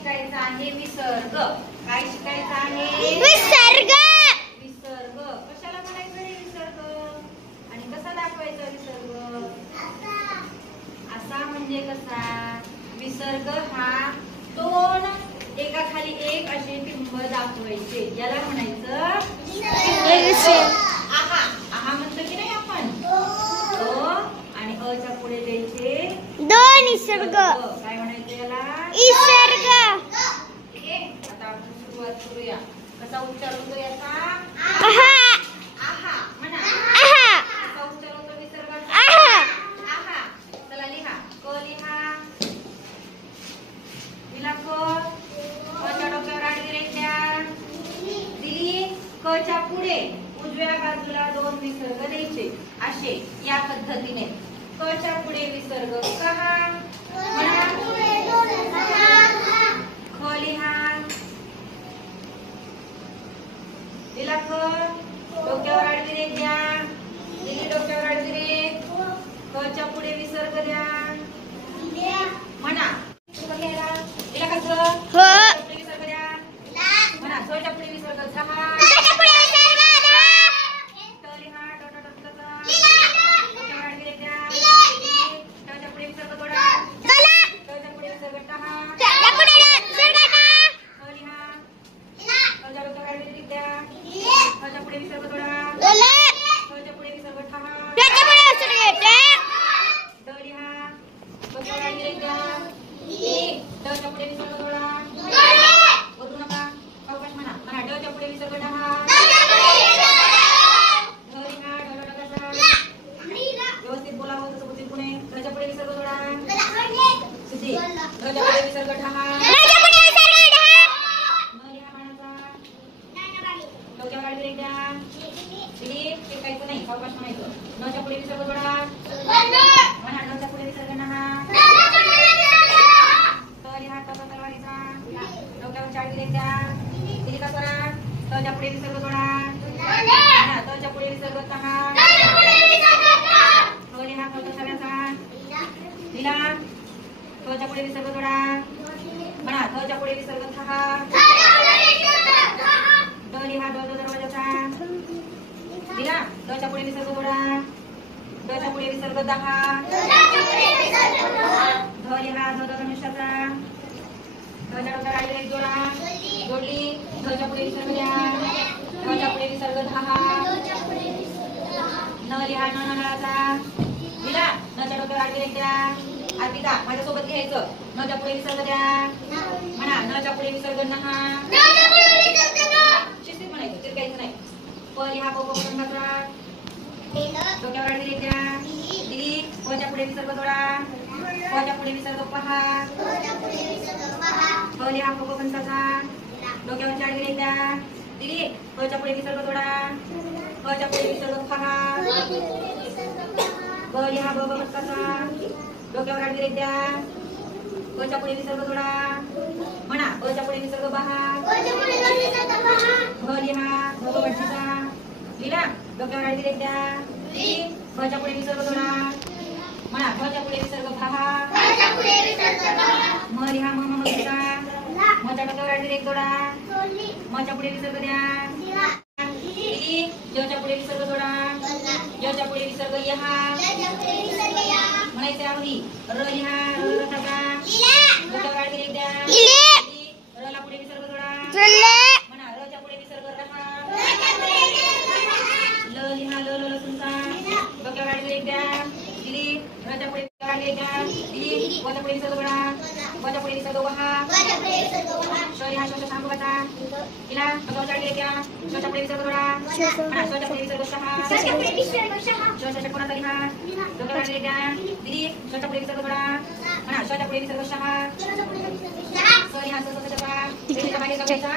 शिकायचं आहे विसर्ग. काय शिकायचं आहे? विसर्ग. विसर्ग कशाला म्हणायचं रे विसर्ग? आणि कसा दाखवायचा विसर्ग? असा म्हणजे कसा? विसर्ग हा दोन एकाखाली एक असे बिंब दाखवायचे, याला म्हणायचं आहा. आहा म्हणतो की नाही आपण? आणि अच्या पुढे द्यायचे दोन निसर्ग. काय म्हणायचं याला? निसर्ग. आता आपण सुरुवात करूया. कसा उच्चार होतो याचा? आहा. आहा म्हणा. आहा. कसा उच्चार होतो विसर्गाचा? आहा. आहा. चला लिहा. क लिहा. लिहा क. कच्या डोक्यावर आडवी रेषा दिली. कच्या पुढे उजव्या बाजूला दोन विसर्ग द्यायचे असे, या पद्धतीने. कच्या पुढे विसर्ग कहा म्हणा. ख लिहा. दिला ख. डोक्यावर आडवी रेष द्या. दिली डोक्यावर आडवी रेष. कच्या पुढे विसर्ग द्या म्हणा. दिला का ख? हो. विसर्ग द्या म्हणा. खच्या पुढे विसर्ग सहा. माझ्यासोबत घ्यायचं. नच्या पुढे विसर्ग द्या म्हणा. नच्या पुढे विसर्ग नहा. शिस्तीत म्हणायचं, चिरकायचं नाही. प लिहा. डोक्यावर आडवी रेष द्या. दिली. पच्या पुढे विसर्ग जोडा. पच्या पुढे विसर्ग पहा. प लिहा. डोक्यावर आडवी रेष द्या. दिली. पच्या पुढे विसर्ग जोडा. पच्या पुढे विसर्ग पहा. ब लिहा. डोक्यावर आडवी रेष द्या. पच्या पुढे विसर्ग जोडा म्हणा. पच्या पुढे विसर्ग पहा. भ लिहा. लिहा. डोक्यावर आडवी रेष द्या. पच्या पुढे विसर्ग जोडा म्हणा. पच्या पुढे विसर्ग पहा. म लिहा. मच्या डोक्यावर आडवी रेष जोडा. मच्या पुढे विसर्ग द्या. जच्या पुढे विसर्ग जोडा. जच्या पुढे विसर्ग यहा म्हणायचे आम्ही. र लिहा. डोक्यावर आडवी रेष द्या. रला पुढे विसर्ग जोडा म्हणा. रच्या पुढे विसर्ग रहा. ल लिहा. डोक्यावर आडवी रेष द्या. दिली. रच्या पुढे आडवी रेष द्या. दिली. वच्या पुढे विसर्ग जोडा. वच्या पुढे विसर्ग वहा. श लिहा. सांगोबाचा तिला डोक्यावर आडवी रेष द्या. शच्या पुढे विसर्ग जोडा म्हणा. शच्या पुढे विसर्ग शहा. श कोणाचा लिहा. डोक्यावर आडवी रेष द्या. दिली. शच्या पुढे विसर्ग जोडा म्हणा. शच्या पुढे विसर्ग शहा. स लिहा. स मागे बघायचा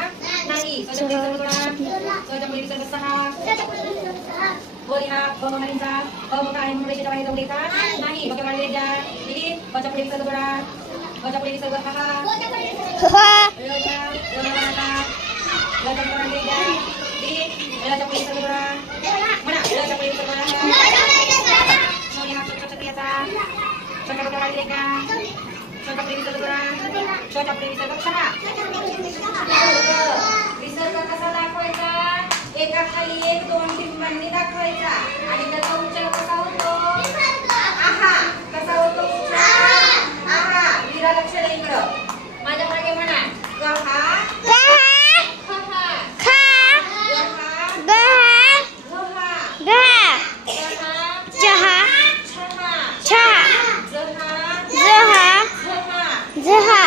नाही. शच्या पुढे विसर्ग जोडा. शच्या पुढे विसर्ग सहा. ब लिहा. ब म्हणायचा. ब मोठा आहे म्हणून रेषेच्या मागे जाऊ द्यायचा नाही. डोक्यावर आडवी रेष द्या. दिली. बच्या पुढे विसर्ग जोडा. बच्या पुढे विसर्ग पहा. शच्या पुढे विसर्ग करा. शच्या पुढे विसर्ग क्षमा. विसर्ग कसा दाखवायचा? एका खाली एक दोन टिंबांनी दाखवायचा आणि त्याचा उच्चार कसा होतो? आहा. कसा होतो उच्चार? आहा. मीरा लक्ष दे इकडं. माझ्या मागे म्हणा. कहा कहा खहा खा गहा गहा घहा गहा चहा चहा छहा छहा जहा जहा झहा जहा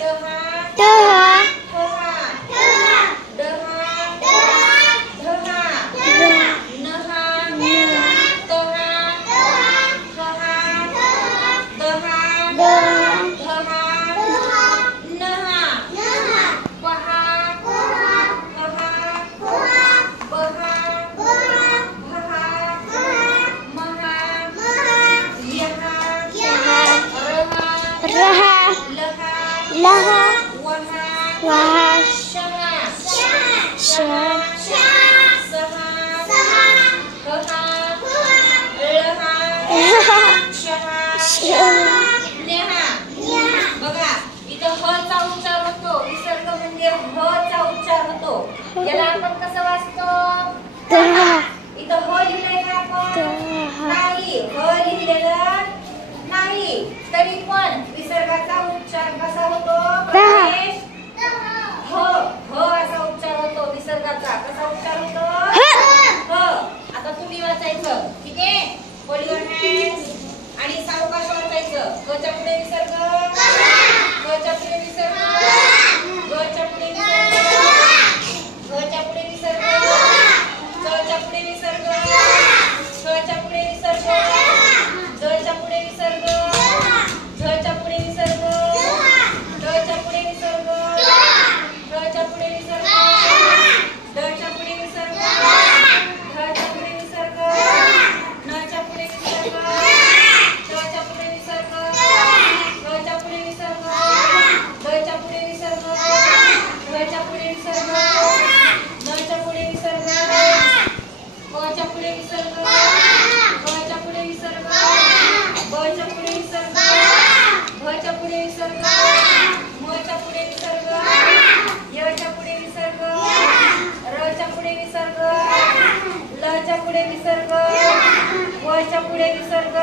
तहा तहा खहा दहा धहा नहा तहा खहा दहा धहा नहा पहा कहा बहा भहा महा यहा रहा रहा लहा लहा वहा वहा शहा शहा सहा कहा लहा शहा नेहा. बघा इथं ह चा उच्चार होतो. विसर्ग म्हणजे ह चा उच्चार होतो. याला आपण कसं वाचतो? तहा इथं ह लिहिलंय का आपण? तहा नाही. ह लिहिलेलं नाही. तरी पण विसर्गाचा उच्चार कसा होतो? तहा. प्रवेश ह ह असा उच्चार होतो. विसर्गाचा कसा उच्चार होतो? ह. आता तुम्ही वाचायचं. ठीक आहे? होल्ड युअर हँड्स आणि सावकाश वाचायचं. क च्या पुढे विसर्ग. क च्या पुढे विसर्ग. ग च्या पुढे विसर्ग. घ च्या पुढे विसर्ग. च च्या पुढे विसर्ग. छ च्या पुढे विसर्ग. ज च्या पुढे विसर्ग. झ च्या पुढे विसर्ग. ड च्या पुढे विसर्ग. ढ च्या पुढे विसर्ग. ड च्या पुढे विसर्ग. ढ च्या पुढे विसर्ग. न च्या पुढे विसर्ग. ट च्या पुढे विसर्ग. ठ च्या पुढे विसर्ग. ड च्या पुढे विसर्ग. ढ च्या पुढे विसर्ग. न च्या पुढे विसर्ग. क च्या पुढे विसर्ग. ख च्या पुढे विसर्ग. ब च्या पुढे विसर्ग. भ च्या पुढे विसर्ग. म च्या पुढे विसर्ग. य च्या पुढे विसर्ग. र च्या पुढे विसर्ग. ल च्या पुढे विसर्ग. व च्या पुढे विसर्ग.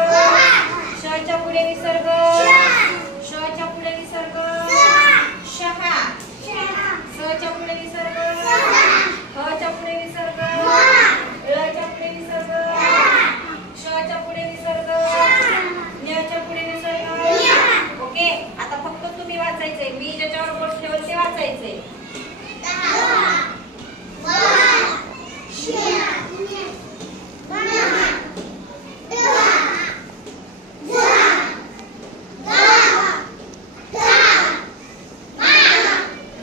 श च्या पुढे विसर्ग. श च्या पुढे विसर्ग. शहा. स च्या पुढे विसर्ग. ह च्या पुढे विसर्ग. ल च्या पुढे विसर्ग. श च्या पुढे विसर्ग. न्य च्या पुढे विसर्ग. ओके. आता फक्त तुम्ही वाचायचंय. मी ज्याच्यावर बोट ठेवल ते वाचायचंय.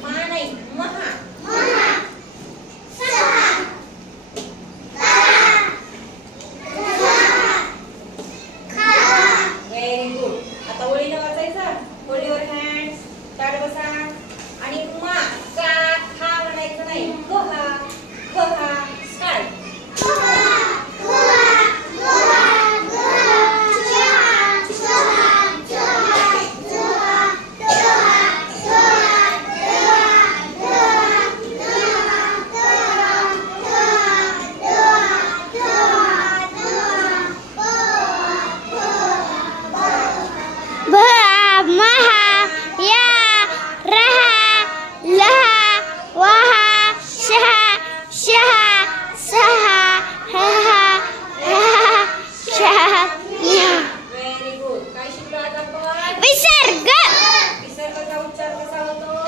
मा नाही. महा. Very good. आता ओळीनं वाचायचं. Hold your hands. ताट बसा आणि मा का खा म्हणायचं नाही. कहा खहा. स्टार्ट. भा महा या रहा लहा वहा शहा शहा सहा हहा रहा शहा न्या. Very good. काय शिकलो आज आपण? विसर्ग विसर्गाचा उच्चार कसा होतो?